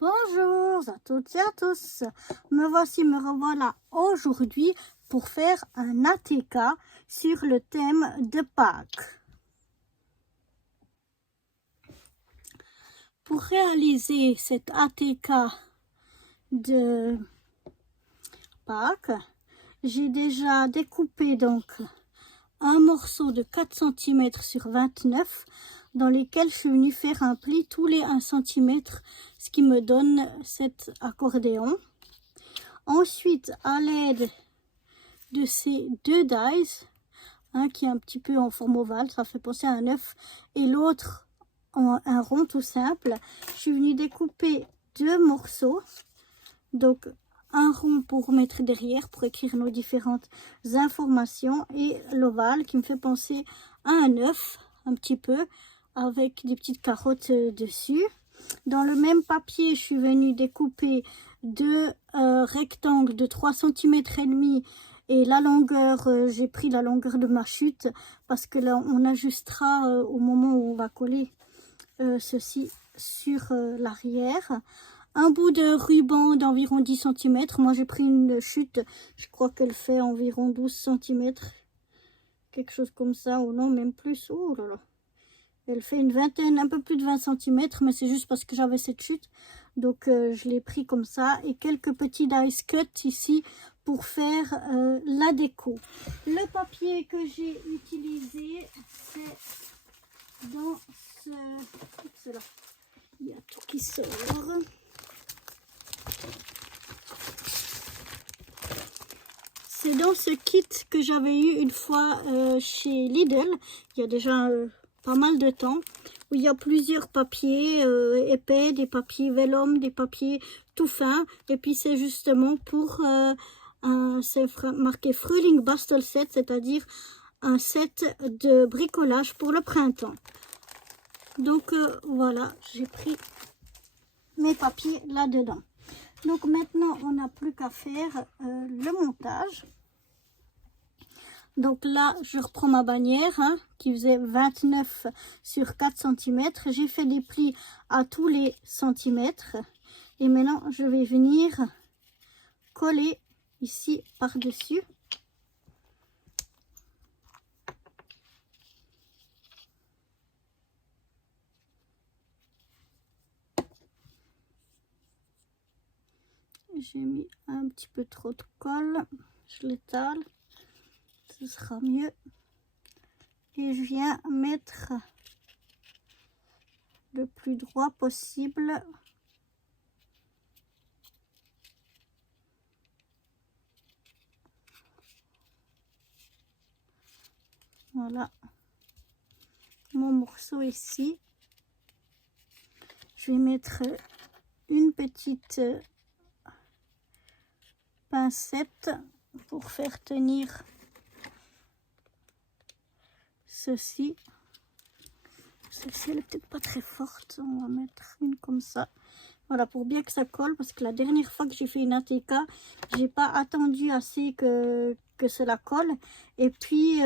Bonjour à toutes et à tous, me revoilà aujourd'hui pour faire un ATK sur le thème de Pâques. Pour réaliser cet ATK de Pâques, j'ai déjà découpé donc un morceau de 4 cm sur 29 dans lesquels je suis venue faire un pli tous les 1 cm, ce qui me donne cet accordéon. Ensuite, à l'aide de ces deux dies, un qui est un petit peu en forme ovale, ça fait penser à un œuf, et l'autre en un rond tout simple, je suis venue découper deux morceaux, donc un rond pour mettre derrière, pour écrire nos différentes informations, et l'ovale qui me fait penser à un œuf, un petit peu, avec des petites carottes dessus. Dans le même papier, je suis venue découper deux rectangles de 3 cm et demi, et la longueur, j'ai pris la longueur de ma chute, parce que là, on ajustera au moment où on va coller ceci sur l'arrière. Un bout de ruban d'environ 10 cm. Moi, j'ai pris une chute, je crois qu'elle fait environ 12 cm. Quelque chose comme ça, ou non, même plus. Oh là là. Elle fait une vingtaine, un peu plus de 20 cm, mais c'est juste parce que j'avais cette chute. Donc, je l'ai pris comme ça. Et quelques petits dice cut ici pour faire la déco. Le papier que j'ai utilisé, c'est dans ce... Oups, là. Il y a tout qui sort. C'est dans ce kit que j'avais eu une fois chez Lidl, il y a déjà pas mal de temps, où il y a plusieurs papiers épais, des papiers vellum, des papiers tout fins, et puis c'est justement pour c'est marqué Frühling Bastel Set, c'est-à-dire un set de bricolage pour le printemps. Donc voilà, j'ai pris mes papiers là-dedans. Donc maintenant, on n'a plus qu'à faire le montage. Donc là, je reprends ma bannière qui faisait 29 sur 4 cm. J'ai fait des plis à tous les centimètres. Et maintenant, je vais venir coller ici par-dessus. J'ai mis un petit peu trop de colle. Je l'étale. Ce sera mieux. Et je viens mettre le plus droit possible. Voilà mon morceau ici. Je vais mettre une petite pincette pour faire tenir ceci. Celle-ci, elle est peut-être pas très forte. On va mettre une comme ça. Voilà, pour bien que ça colle, parce que la dernière fois que j'ai fait une ATK, j'ai pas attendu assez que cela colle. Et puis,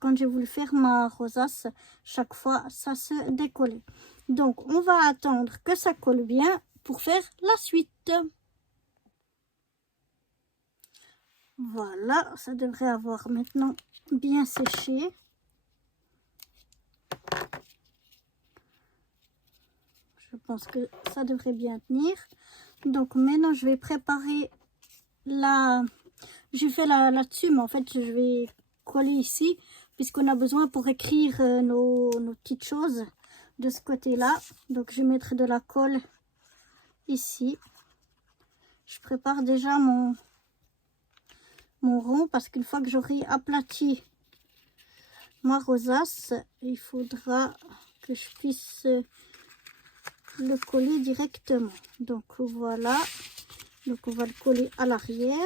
quand j'ai voulu faire ma rosace, chaque fois, ça se décollait. Donc, on va attendre que ça colle bien pour faire la suite. Voilà, ça devrait avoir maintenant bien séché. Je pense que ça devrait bien tenir. Donc maintenant, je vais préparer la... J'ai fait la dessus, mais en fait, je vais coller ici, puisqu'on a besoin pour écrire nos petites choses de ce côté-là. Donc, je vais mettre de la colle ici. Je prépare déjà mon rond, parce qu'une fois que j'aurai aplati ma rosace, il faudra que je puisse le coller directement. Donc voilà, donc on va le coller à l'arrière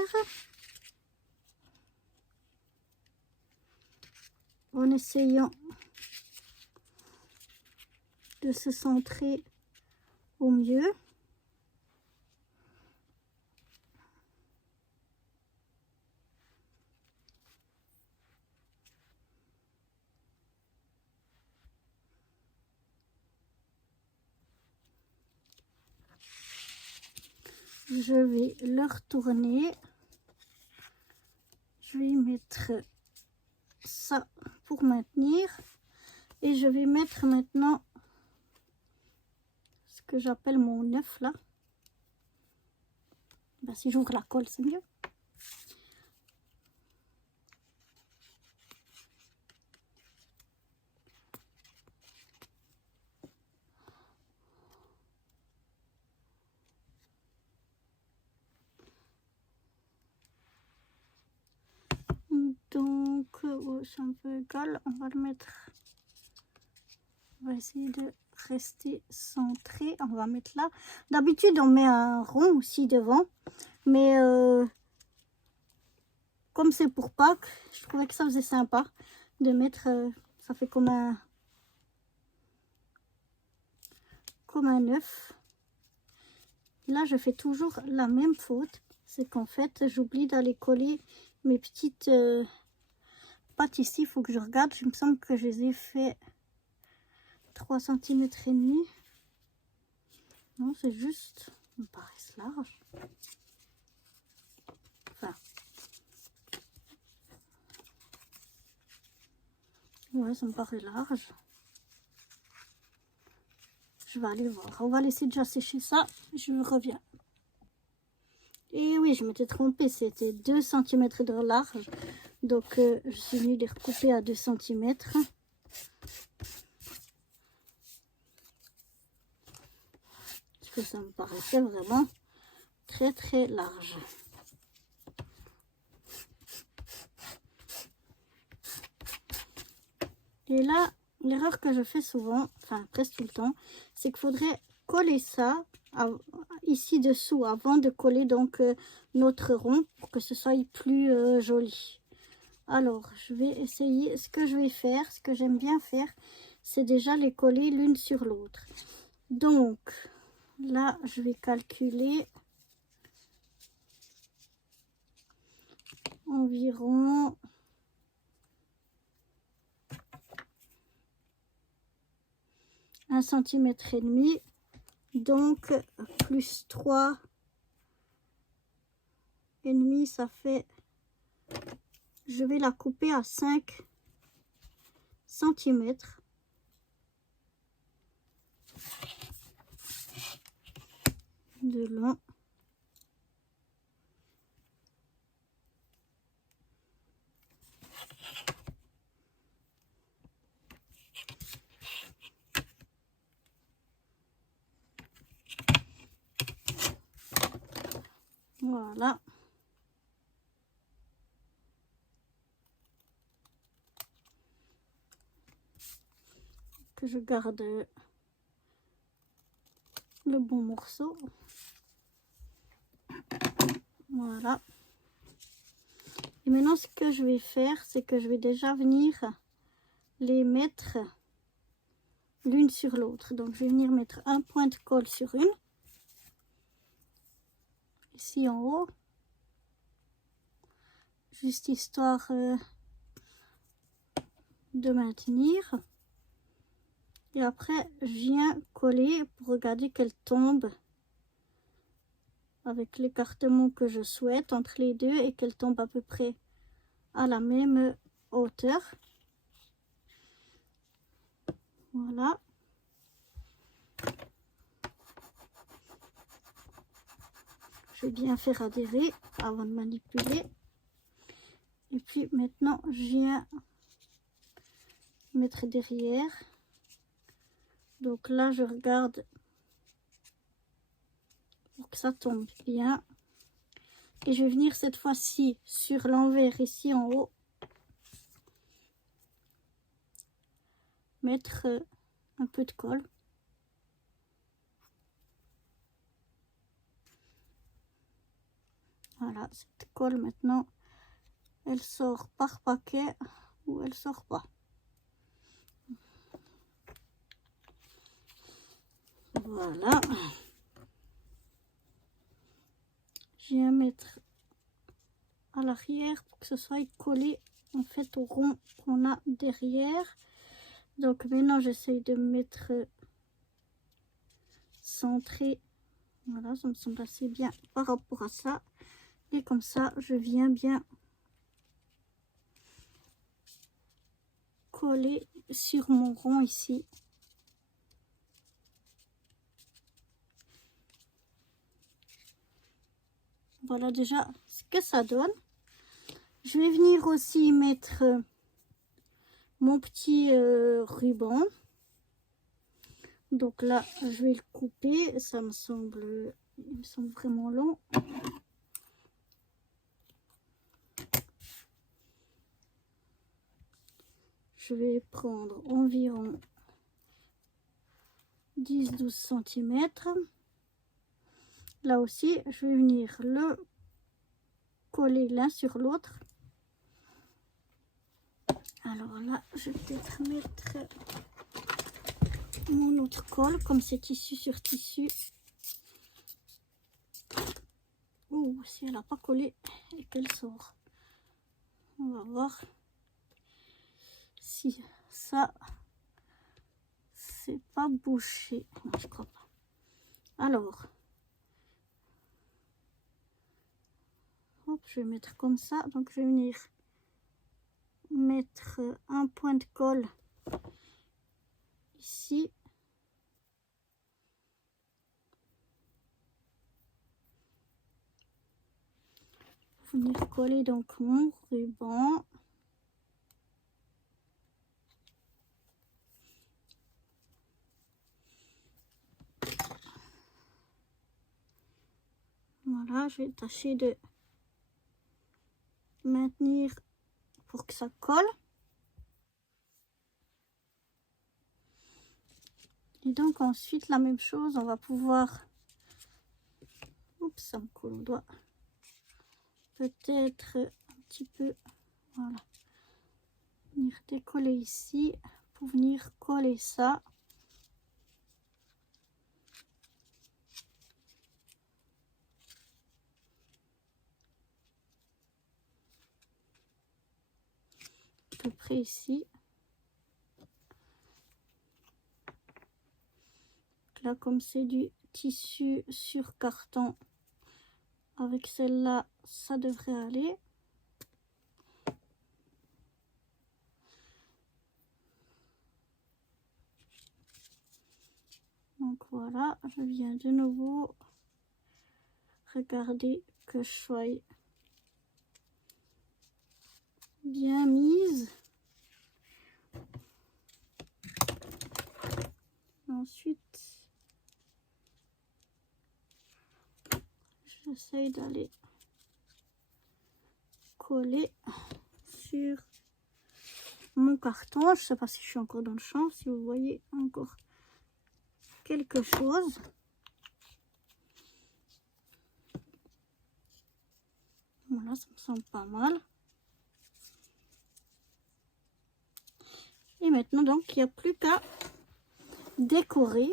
en essayant de se centrer au mieux. je vais le retourner. Je vais mettre ça pour maintenir. Et je vais mettre maintenant ce que j'appelle mon œuf là. Ben, si j'ouvre la colle, c'est mieux. Donc, c'est un peu égal. On va le mettre. On va essayer de rester centré. On va mettre là. D'habitude, on met un rond aussi devant. Mais comme c'est pour Pâques, je trouvais que ça faisait sympa de mettre. Ça fait comme un œuf. Là, je fais toujours la même faute. C'est qu'en fait, j'oublie d'aller coller mes petites pâtes ici. Il faut que je regarde. Il me semble que je les ai fait 3 cm et demi. Non, c'est juste, ils me paraissent larges. Enfin, ouais, ça me paraît large. Je vais aller voir. On va laisser déjà sécher ça. Je reviens. Et oui, je m'étais trompée. C'était 2 cm de large. Donc, je suis venue les recouper à 2 cm. Parce que ça me paraissait vraiment très très large. Et là, l'erreur que je fais souvent, enfin presque tout le temps, c'est qu'il faudrait coller ça ici dessous avant de coller donc notre rond pour que ce soit plus joli. Alors, je vais essayer. Ce que je vais faire, ce que j'aime bien faire, c'est déjà les coller l'une sur l'autre. Donc, là, je vais calculer environ 1 cm et demi, donc plus 3 et demi, ça fait, je vais la couper à 5 cm de long. Voilà. Que je garde le bon morceau. Voilà. Et maintenant, ce que je vais faire, c'est que je vais déjà venir les mettre l'une sur l'autre. Donc, je vais venir mettre un point de colle sur une. Ici en haut. Juste histoire de maintenir. Et après, je viens coller pour regarder qu'elle tombe avec l'écartement que je souhaite entre les deux et qu'elle tombe à peu près à la même hauteur. Voilà. Je vais bien faire adhérer avant de manipuler. Et puis maintenant, je viens mettre derrière. Donc là, je regarde pour que ça tombe bien. Et je vais venir cette fois-ci sur l'envers ici en haut. Mettre un peu de colle. Voilà, cette colle maintenant, elle sort par paquet ou elle sort pas. Voilà. Je viens mettre à l'arrière pour que ce soit collé en fait au rond qu'on a derrière. Donc maintenant j'essaye de mettre centré Voilà, ça me semble assez bien par rapport à ça. Et comme ça, je viens bien coller sur mon rond ici. Voilà déjà ce que ça donne. Je vais venir aussi mettre mon petit ruban. Donc là, je vais le couper. Ça me semble, il me semble vraiment long. Je vais prendre environ 10-12 cm. Là aussi, je vais venir le coller l'un sur l'autre. Alors là, je vais peut-être mettre mon autre colle, comme c'est tissu sur tissu. Ouh, si elle n'a pas collé et qu'elle sort. On va voir si ça, c'est pas bouché. Non, je crois pas. Alors, hop, je vais mettre comme ça. Donc, je vais venir mettre un point de colle ici. Venir coller donc mon ruban. Voilà, je vais tâcher de maintenir pour que ça colle. Et donc ensuite la même chose, on va pouvoir, oups, ça me colle au doigt, peut-être un petit peu, voilà, venir décoller ici pour venir coller ça. À peu près ici. Là, comme c'est du tissu sur carton, avec celle-là, ça devrait aller. Donc voilà, je viens de nouveau regarder que je sois bien mise. Ensuite, j'essaye d'aller coller sur mon carton. Je sais pas si je suis encore dans le champ, si vous voyez encore quelque chose. Voilà, ça me semble pas mal. Et maintenant, donc, il n'y a plus qu'à décorer.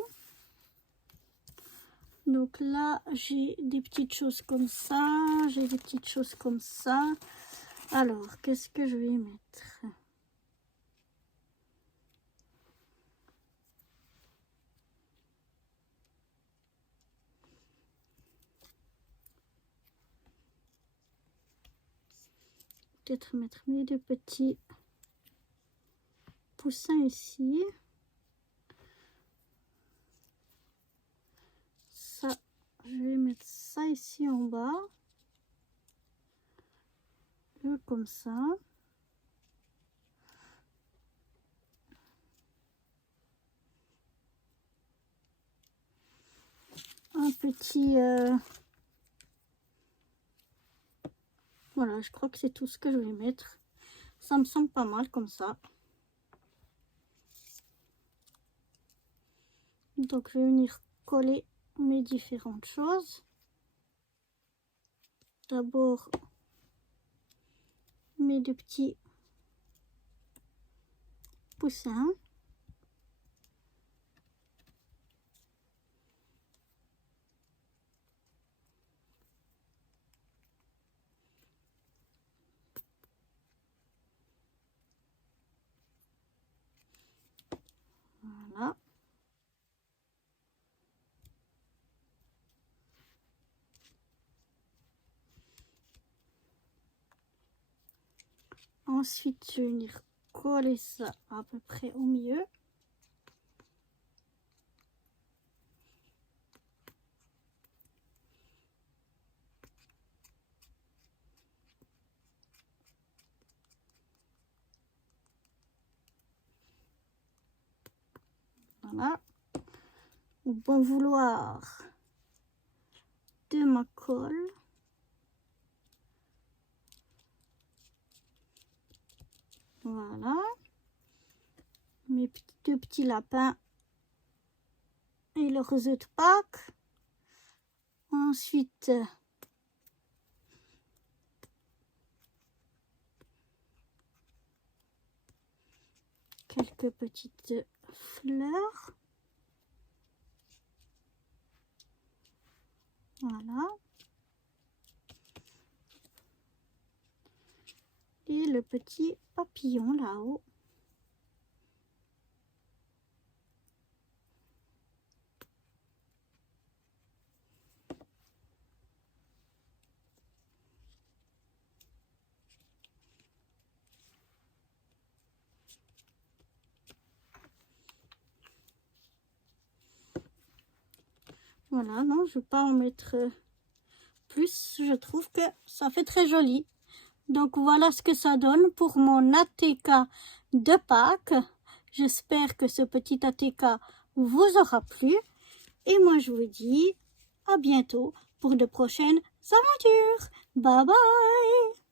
Donc là, j'ai des petites choses comme ça, j'ai des petites choses comme ça. Alors, qu'est-ce que je vais mettre? Peut-être mettre mes deux petits poussins ici. Ça, je vais mettre ça ici en bas. Comme ça. Un petit... Voilà, je crois que c'est tout ce que je vais mettre. Ça me semble pas mal comme ça. Donc, je vais venir coller mes différentes choses. D'abord, mes deux petits poussins. Voilà. Ensuite, je vais venir coller ça à peu près au milieu. Voilà. Au bon vouloir de ma colle. Voilà. Mes deux petits lapins et leurs œufs de Pâques. Ensuite, quelques petites fleurs. Voilà. Et le petit papillon là-haut. Voilà, non, je ne vais pas en mettre plus. Je trouve que ça fait très joli. Donc voilà ce que ça donne pour mon ATK de Pâques. J'espère que ce petit ATK vous aura plu. Et moi je vous dis à bientôt pour de prochaines aventures. Bye bye!